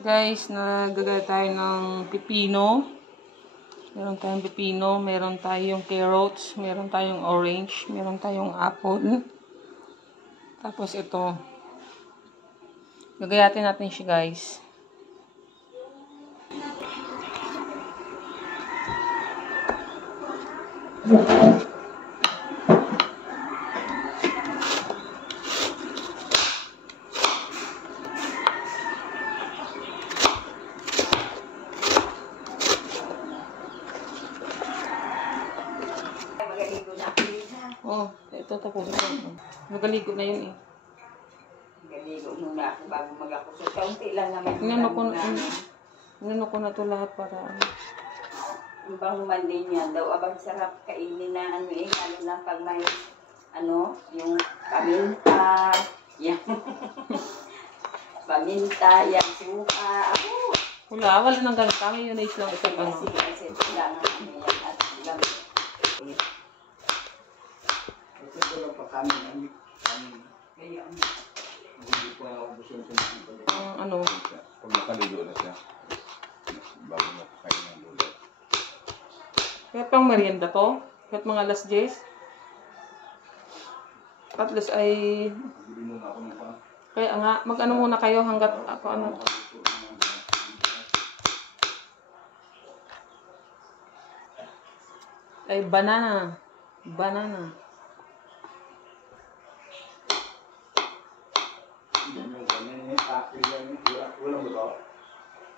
Guys, naggagaya tayo ng pipino. Meron tayong pipino, meron tayong carrots, meron tayong orange, meron tayong apple. Tapos ito. Gagayatin natin siya, guys. Oh, ito tapos ito. Nagaligo na yun eh. Nagaligo muna ako bago mag-ako. So, kaunti lang naman. Inano ko na ito lahat para ano. Yung bahuman din yan daw. Abang sarap kainin na ano eh. Lalo na pag may ano, yung paminta. Yan. Paminta, yan, suka. Wala nang ganun. Kami yun na islang ito pa. Kasi kailangan ano yan at lang. Ito lang pa kami. Kaya hindi po ako gusto ng ano? Pag nakaligo na siya, bago makakain ng lulo. Kaya pang merienda to? Kahit mga alas 10? At least ay... Bili muna ako ng pa. Kaya nga, mag-ano muna kayo hanggat ako ano. Ay, banana. Banana.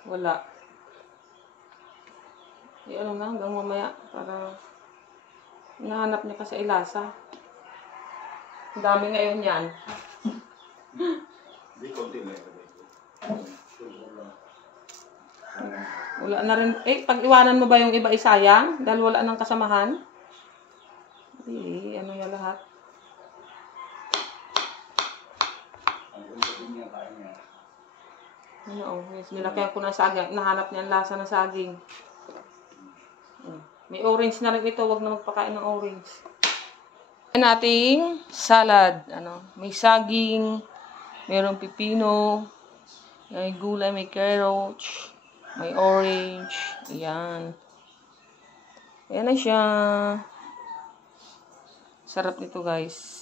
Wala. Ano na, hanggang mamaya para nahanap niya kasi ilasa. Ang dami ngayon yan. Hindi, konti na yun. Wala na rin. Eh, pag iwanan mo ba yung iba isayang? Dahil wala nang kasamahan? Eh, ano yan lahat? Ano, oh, yes, nilakyan ko na saging. Nahanap niya ang lasa ng saging. May orange na rin ito. Huwag na magpakain ng orange. Nating salad. Ano, may saging, mayroong pipino, may gulay, may carrots, may orange. Ayan. Ayan na siya. Sarap nito, guys.